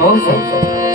Ouça.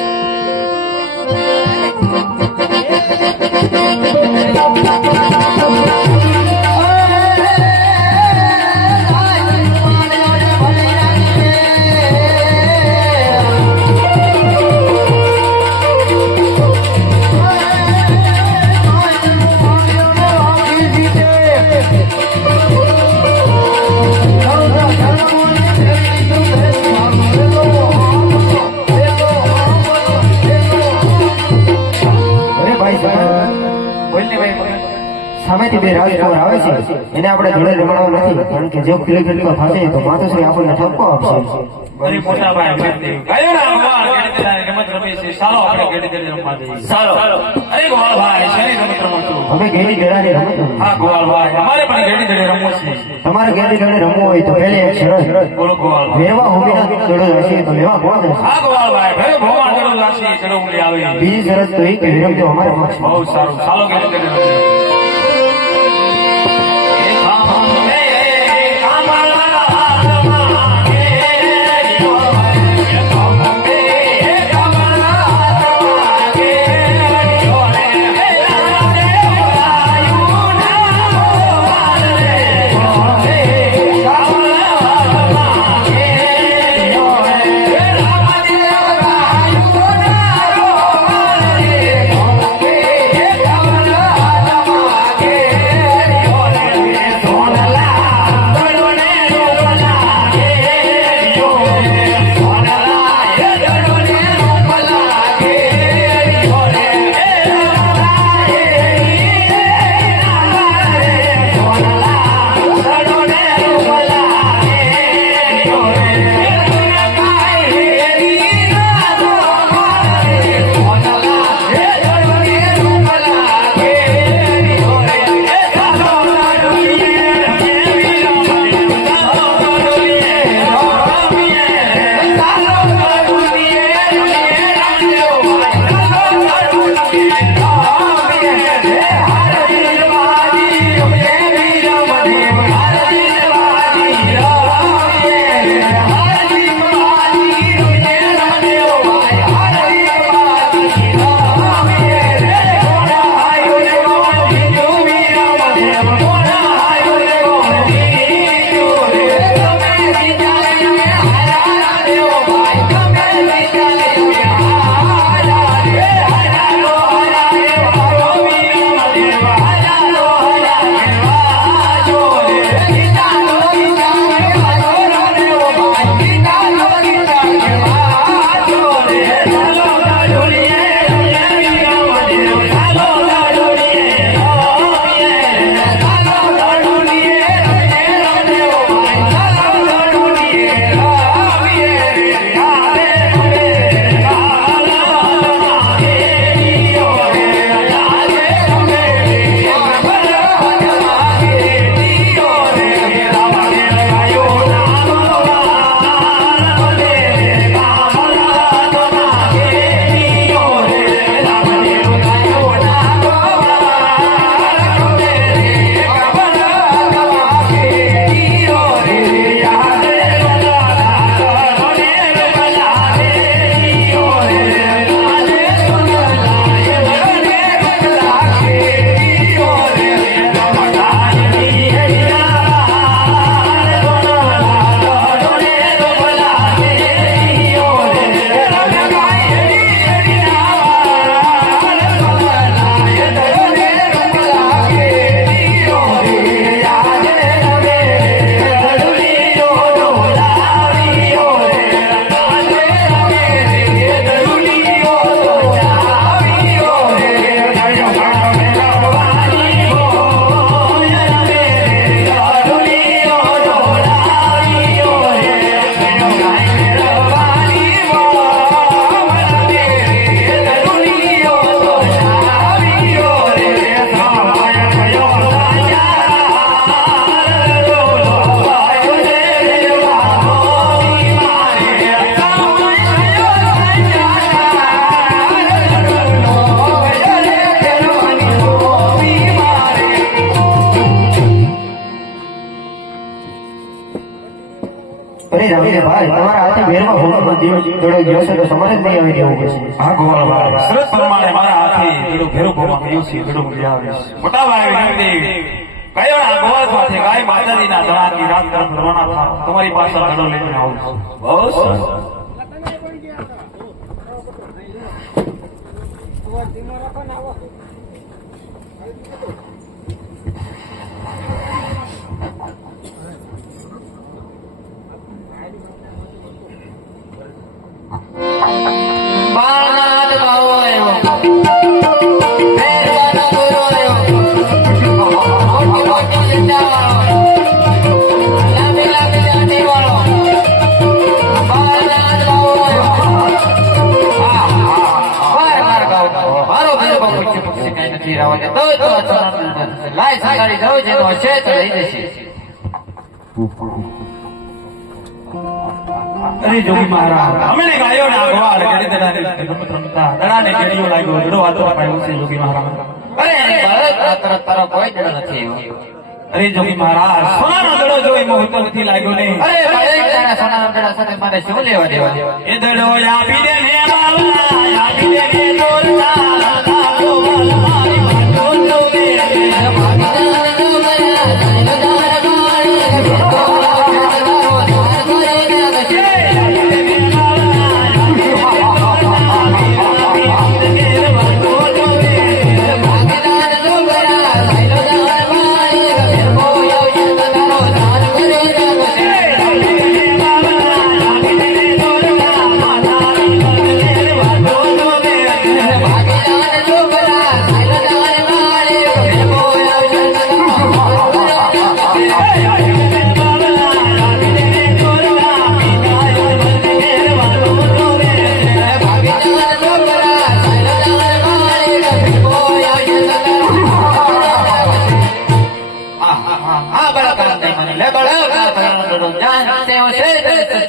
એને આપણે જોડે રમાડવા નથી કારણ કે જો ખીલી થશે તો માતુશ્રી આપણને ઠપકો આપશે. તમારે ઘેરી ઘેરે રમવું હોય તો પહેલે એક શરત. લેવા હોમીના ચડો જશે તો લેવા કોણ બીજી શરત તો એક કે અમારે બહુ સારું. સારો ઘેરી ઘેરે હોવાનો ગયો છે તો સમજ જ નહીં આવી જવું પડશે. હા ગોવાળભાઈ સરસ પ્રમાણે મારા હાથે ભેડું ઘેરો ભરવા ગયું છે ભેડું લઈ આવીશ મોટા ભાઈ વિનંતી કયો ના ગોવાળ સાથે ગાય માતાજીના દળાની રાત રાત રવાના થાવ. તમારી પાસે ઘડો લઈને આવું છું. બહુ સરસ. દેતો. તોય તો અચાનક જ બનશે. લાય સગાડી હશે તો લઈ જશે અરે જોગી મહારાજ અમે ગાયો ના ગોવાળ ગડી દડાને રમતા દડાને ગડીયો લાગ્યો દડો હાથો પાડ્યો છે જોગી મહારાજ અરે એની બળદ તારો કોઈ ડર નથી આવ્યો. અરે જોગી મહારાજ સોનાનો દડો જોઈ મોહતો નથી લાગ્યો ને અરે ભાઈ તારા સોનાના દડા સાથે મારે શું લેવા દેવા એ દડો આપી દે ને બાવલા આપી દે ને દોરતા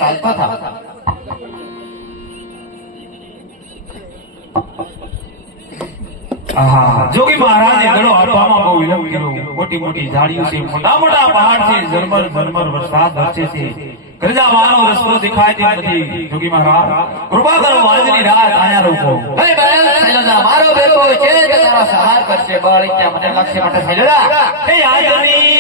ચાલતો આહા જોગી મહારાજે ગળો આપવામાં બહુ વિલંબ કર્યો મોટી મોટી ઝાડીઓ છે મોટા મોટા પહાડ છે ઝરમર ઝરમર વરસાદ વરસે છે ગરજા વાળો રસ્તો દેખાય તેમ નથી જોગી મહારાજ કૃપા કરો આજની રાત આયા રોકો અરે બરાબર સૈલોદા મારો બેટો છે કે તારા સહાર કરશે બળ મને લાગશે માટે સૈલોદા હે આજની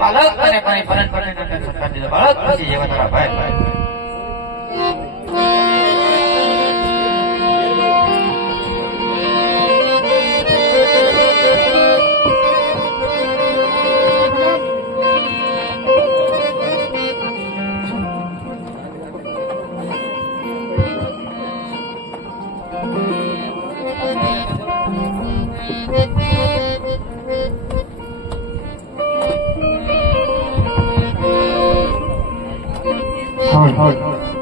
બાળક ફરક પડે નથી સરકાર દીધો બાળક પછી જેવા તારા ભાઈ હા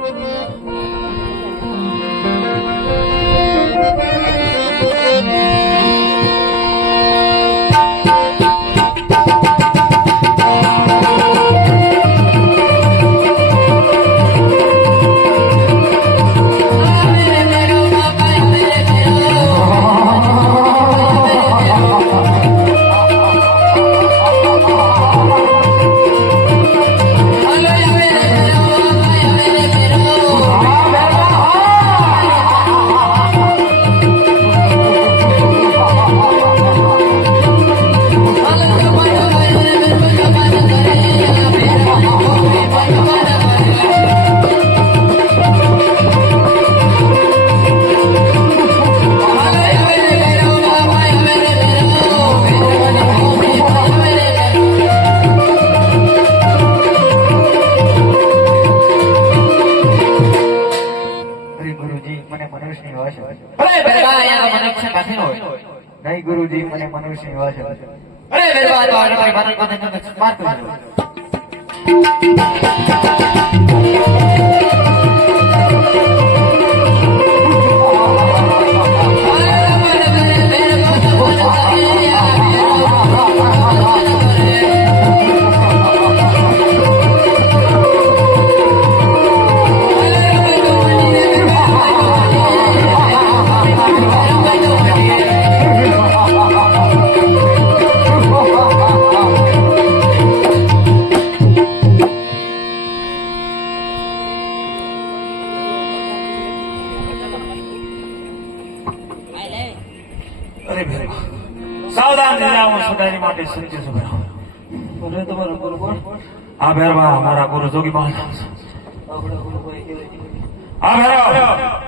રાખેલો હોય નહીં ગુરુજી મને મનુષ્ય વાચન અરે વેદવાદ બાળ ભાઈ ભારત માતા માતું આ ભેરવા મારા ગુરુ જોગી આ ભેરવ.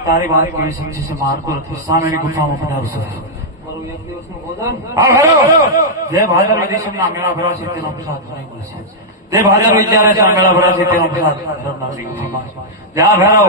તારી વાત કેવી સમજી છે? મારતો નથી સામેની ગુફામાં પધારું છું. આ ભેરવ. જે ભાદર દેશના મેળા ભરા છે તેનો પ્રસાદ નહીં ભાદર વિચારે છે મેળા ભર્યા છે તેનો પ્રસાદ ધર્મનાથની ગુફામાં છે. ભેરવ.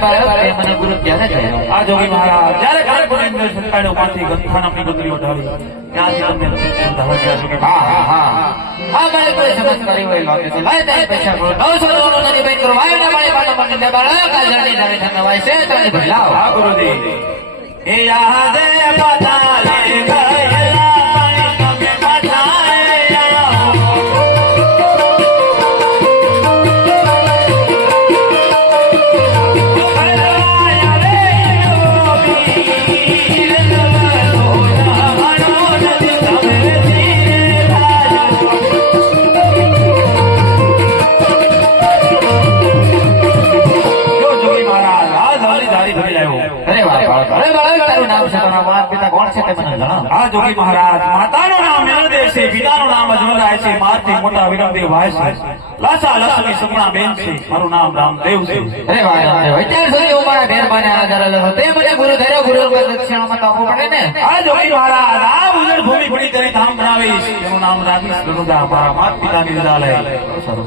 કરુણા અરે બાળક તે મને ગુરુ ક્યારે થયો આ જોગી મહારાજ જ્યારે કાનપુરની અંદર સંતાડ્યો માંથી ગંથા નામની ઢાળી ત્યાંથી તમને ધારણ હા હા હા હા મારે કોઈ સમજ કરી હોય લાગે છે લાય તારી પૈસા કરો નવ સરોવરનો નદી બેન કરો વાય ને મારી પાટો મને દે બાળક આ જલ્દી જાણે થતા છે તને ભાઈ હા ગુરુજી એ યાદ પતાલે જણાવ મહારાજ માતાનું નામ મેળવે છે પિતાનું નામ અજમલાય છે મારથી મોટા વિરમદેવ ભાઈ છે. લાસા લક્ષ્મી સગુણા બેન છે મારું નામ રામદેવ છે. અરે વાહ રામદેવ અત્યાર સુધી હું મારા આ આધાર હતો. તે મને ગુરુ ધર્યો ગુરુ દક્ષિણામાં તો પડે ને. આ જોગી મહારાજ આ ઉજળ ભૂમિ પડી કરી ધામ બનાવીશ. એનું નામ રાખીશ ગરુડા મારા માતા પિતાની રજા લઈ સારું